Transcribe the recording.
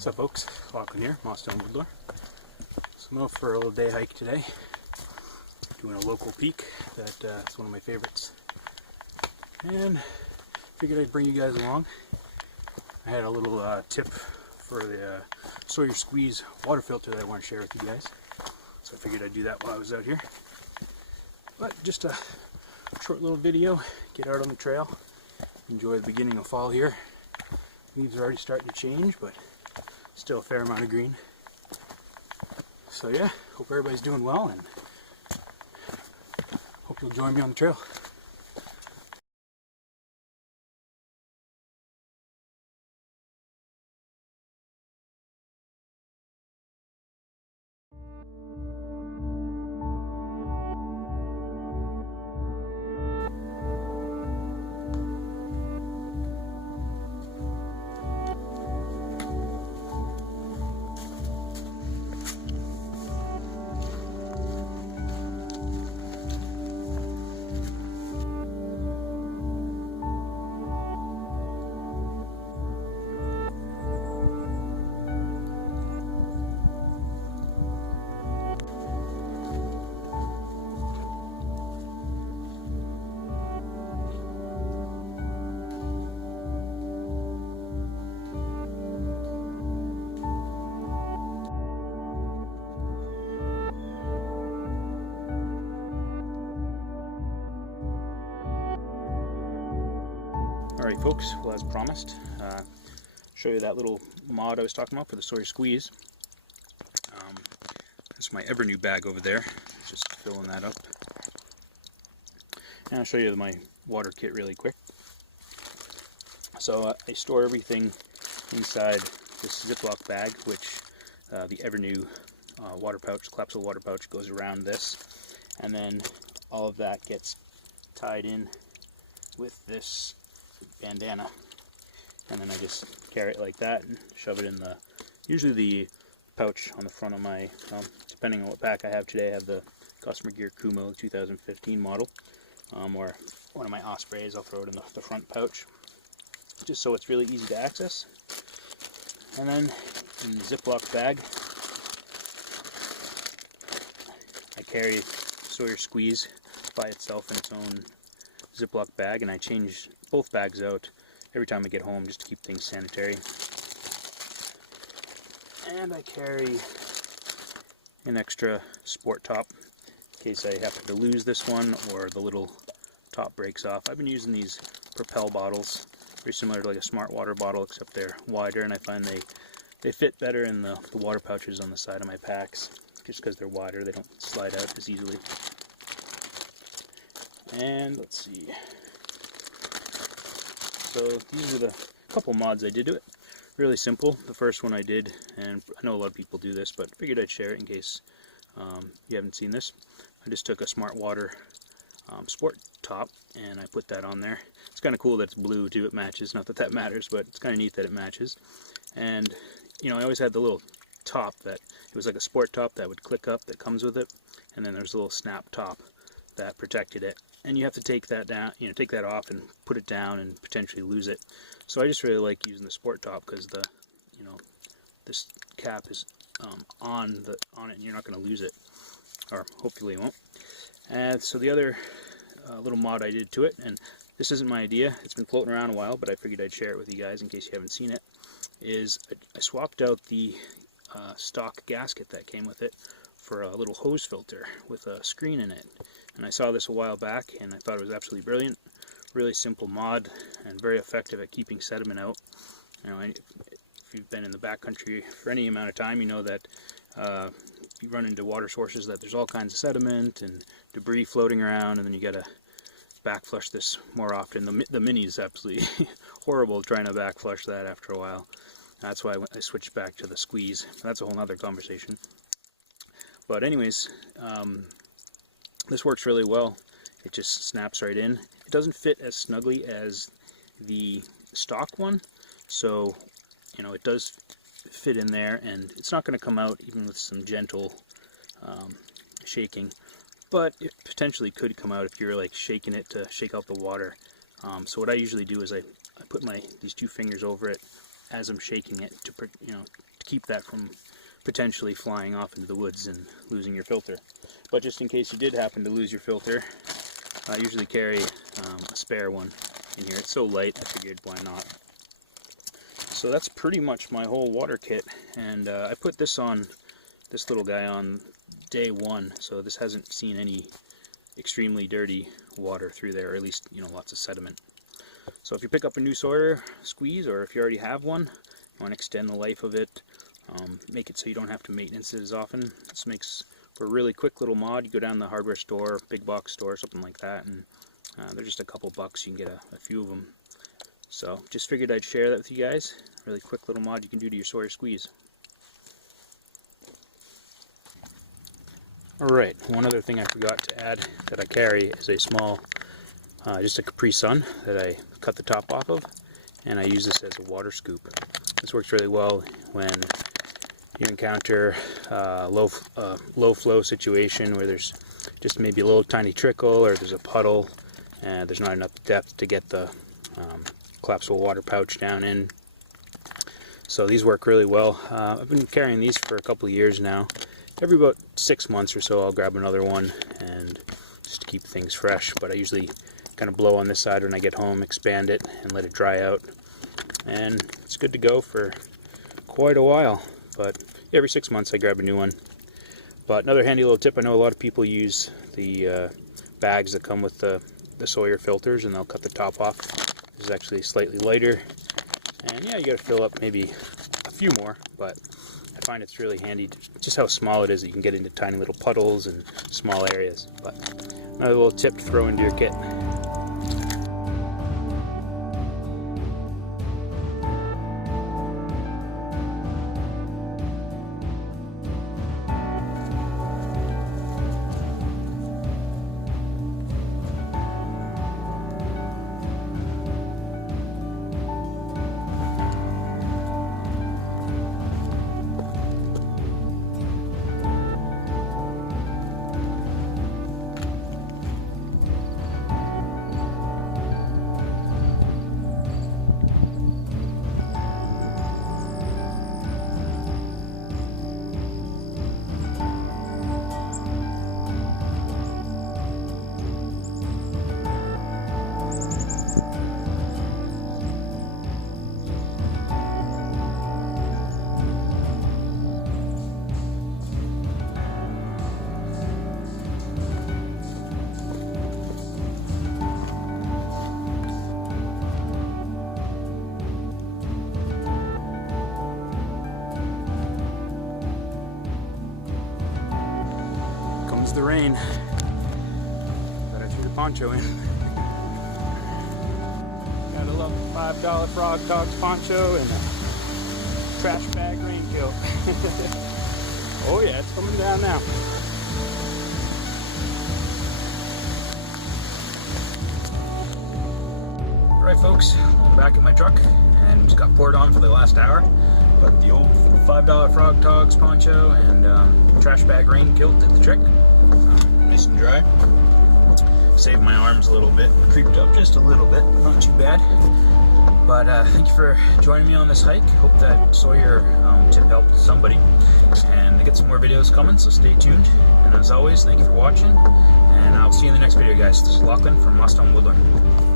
What's up, folks? Lachlan here, Mossstone Woodlore. So I'm out for a little day hike today, doing a local peak that is one of my favorites, and figured I'd bring you guys along. I had a little tip for the Sawyer Squeeze water filter that I want to share with you guys, so I figured I'd do that while I was out here. But just a short little video, get out on the trail, enjoy the beginning of fall here. Leaves are already starting to change, but still a fair amount of green. So yeah, hope everybody's doing well, and hope you'll join me on the trail. Alright folks, well, as promised, show you that little mod I was talking about for the Sawyer Squeeze. That's my ever new bag over there, just filling that up. And I'll show you my water kit really quick. So I store everything inside this Ziploc bag, which the ever new water pouch, collapsible water pouch, goes around this. And then all of that gets tied in with this bandana, and then I just carry it like that and shove it in the, usually the pouch on the front of my, depending on what pack I have today, I have the Customer Gear Kumo 2015 model, or one of my Ospreys. I'll throw it in the front pouch, just so it's really easy to access. And then in the Ziploc bag, I carry Sawyer Squeeze by itself in its own Ziploc bag, and I change both bags out every time I get home just to keep things sanitary. And I carry an extra sport top in case I happen to lose this one or the little top breaks off. I've been using these Propel bottles, very similar to like a Smart Water bottle, except they're wider, and I find they fit better in the water pouches on the side of my packs. Just because they're wider, they don't slide out as easily. And let's see, so these are the couple mods I did to it. Really simple. The first one I did, and I know a lot of people do this, but figured I'd share it in case you haven't seen this. I just took a Smart Water sport top and I put that on there. It's kind of cool that it's blue too, it matches. Not that that matters, but it's kind of neat that it matches. And you know, I always had the little top that, it was like a sport top that would click up that comes with it, and then there's a little snap top that protected it. And you have to take that down, you know, take that off and put it down and potentially lose it. So I just really like using the sport top because the, you know, this cap is on it, and you're not going to lose it, or hopefully you won't. And so the other little mod I did to it, and this isn't my idea, it's been floating around a while, but I figured I'd share it with you guys in case you haven't seen it, is I swapped out the stock gasket that came with it for a little hose filter with a screen in it. And I saw this a while back and I thought it was absolutely brilliant. Really simple mod and very effective at keeping sediment out. You know, if you've been in the backcountry for any amount of time, you know that you run into water sources that there's all kinds of sediment and debris floating around, and then you gotta back flush this more often. The Mini is absolutely horrible trying to back flush that after a while. That's why I switched back to the Squeeze. That's a whole nother conversation. But anyways, this works really well. It just snaps right in. It doesn't fit as snugly as the stock one, so you know, it does fit in there, and it's not going to come out even with some gentle shaking, but it potentially could come out if you're like shaking it to shake out the water. So what I usually do is I put these two fingers over it, as I'm shaking it to keep that from potentially flying off into the woods and losing your filter. But just in case you did happen to lose your filter, I usually carry a spare one in here. It's so light, I figured why not. So that's pretty much my whole water kit, and I put this little guy on day 1, so this hasn't seen any extremely dirty water through there, or at least lots of sediment. So if you pick up a new Sawyer Squeeze, or if you already have one, you want to extend the life of it, make it so you don't have to maintenance it as often. This makes for a really quick little mod. You go down to the hardware store, big box store, something like that, and they're just a couple bucks. You can get a few of them. So just figured I'd share that with you guys. Really quick little mod you can do to your Sawyer Squeeze. Alright, one other thing I forgot to add that I carry is a small, just a Capri Sun that I cut the top off of, and I use this as a water scoop. This works really well when you encounter a low flow situation where there's just maybe a little tiny trickle, or there's a puddle and there's not enough depth to get the collapsible water pouch down in. So these work really well. I've been carrying these for a couple of years now. Every about 6 months or so I'll grab another one, and just to keep things fresh. But I usually kind of blow on this side when I get home, expand it and let it dry out, and it's good to go for quite a while. But every 6 months I grab a new one. But another handy little tip, I know a lot of people use the bags that come with the Sawyer filters, and they'll cut the top off. This is actually slightly lighter, and yeah, you got to fill up maybe a few more, but I find it's really handy just how small it is that you can get into tiny little puddles and small areas. But another little tip to throw into your kit. Comes the rain. But I threw the poncho in. Gotta love a $5 Frog Togs poncho and a trash bag rain kilt. Oh yeah, it's coming down now. Alright folks, I'm back at my truck and just got poured on for the last hour. But the old $5 Frog Togs poncho and trash bag rain kilt did the trick. Nice and dry. Saved my arms a little bit. Creeped up just a little bit, but not too bad. But thank you for joining me on this hike. Hope that Sawyer tip helped somebody. And I get some more videos coming, so stay tuned. And as always, thank you for watching. And I'll see you in the next video, guys. This is Lachlan from Mustang Woodland.